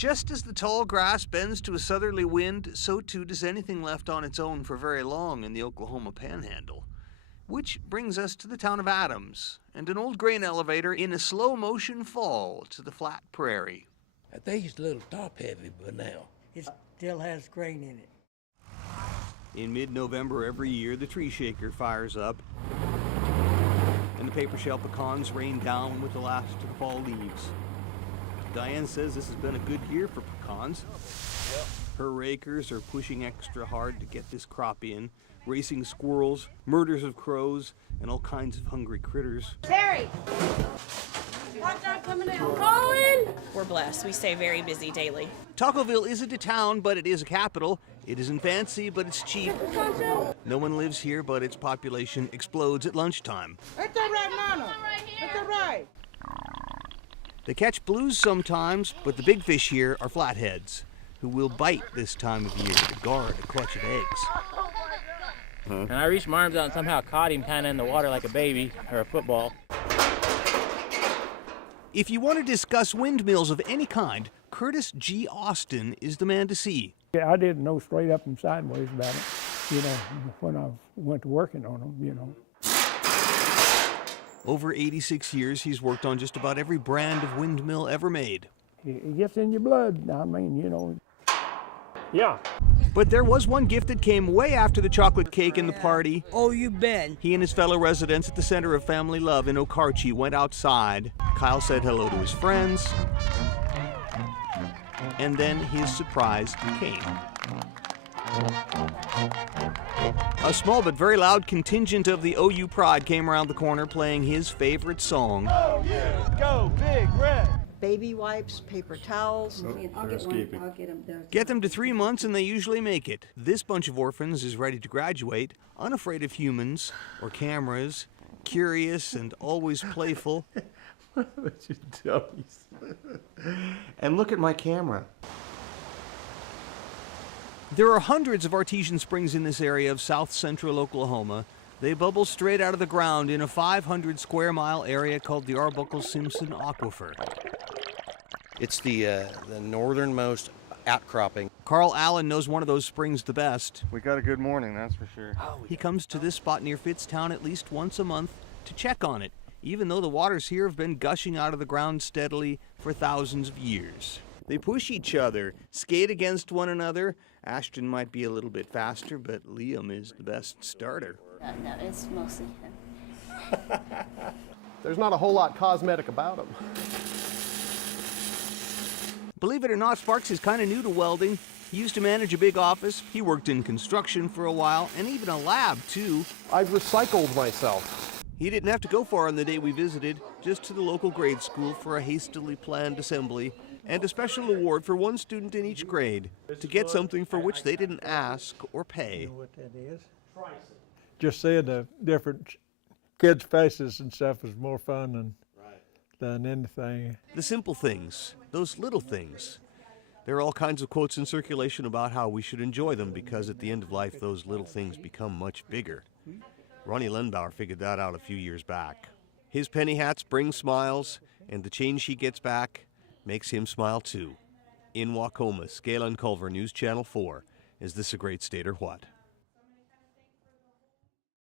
Just as the tall grass bends to a southerly wind, so too does anything left on its own for very long in the Oklahoma Panhandle. Which brings us to the town of Adams, and an old grain elevator in a slow-motion fall to the flat prairie. They used a little top-heavy, but now it still has grain in it. In mid-November every year, the tree shaker fires up, and the paper shell pecans rain down with the last of the fall leaves. Diane says this has been a good year for pecans. Yep. Her rakers are pushing extra hard to get this crop in, racing squirrels, murders of crows, and all kinds of hungry critters. Terry! Hot dog coming in. Colin! We're blessed. We stay very busy daily. Tacoville isn't a town, but it is a capital. It isn't fancy, but it's cheap. No one lives here, but its population explodes at lunchtime. Ain't that right, Nana? Ain't that right? They catch blues sometimes, but the big fish here are flatheads, who will bite this time of year to guard a clutch of eggs. And I reached my arms out and somehow caught him kind of in the water like a baby or a football. If you want to discuss windmills of any kind, Curtis G. Austin is the man to see. Yeah, I didn't know straight up and sideways about it, when I went to working on them, Over 86 years, he's worked on just about every brand of windmill ever made. It gets in your blood, Yeah. But there was one gift that came way after the chocolate cake and the party. Oh, you bet. He and his fellow residents at the center of family love in Okarche went outside. Kyle said hello to his friends. And then his surprise came. A small but very loud contingent of the OU Pride came around the corner playing his favorite song. Oh, yeah, go Big Red! Baby wipes, paper towels. I'll get one. I'll get them done. Get them to 3 months and they usually make it. This bunch of orphans is ready to graduate, unafraid of humans or cameras, curious and always playful. But you dummies. And look at my camera. There are hundreds of artesian springs in this area of south central Oklahoma. They bubble straight out of the ground in a 500 square mile area called the Arbuckle-Simpson Aquifer. it's the northernmost outcropping. Carl Allen knows one of those springs the best. We got a good morning, that's for sure. He comes to this spot near Fitztown at least once a month to check on it, even though the waters here have been gushing out of the ground steadily for thousands of years. They push each other, skate against one another. Ashton might be a little bit faster, but Liam is the best starter. No, it's mostly him. There's not a whole lot cosmetic about him. Believe it or not, Sparks is kind of new to welding. He used to manage a big office. He worked in construction for a while, and even a lab, too. I've recycled myself. He didn't have to go far on the day we visited, just to the local grade school for a hastily planned assembly and a special award for one student in each grade to get something for which they didn't ask or pay. You know what that is? Just seeing the different kids' faces and stuff is more fun than anything. The simple things, those little things. There are all kinds of quotes in circulation about how we should enjoy them because at the end of life, those little things become much bigger. Ronnie Lendbauer figured that out a few years back. His penny hats bring smiles, and the change he gets back makes him smile too. In Wacoma, Scala and Culver, News Channel 4. Is this a great state or what?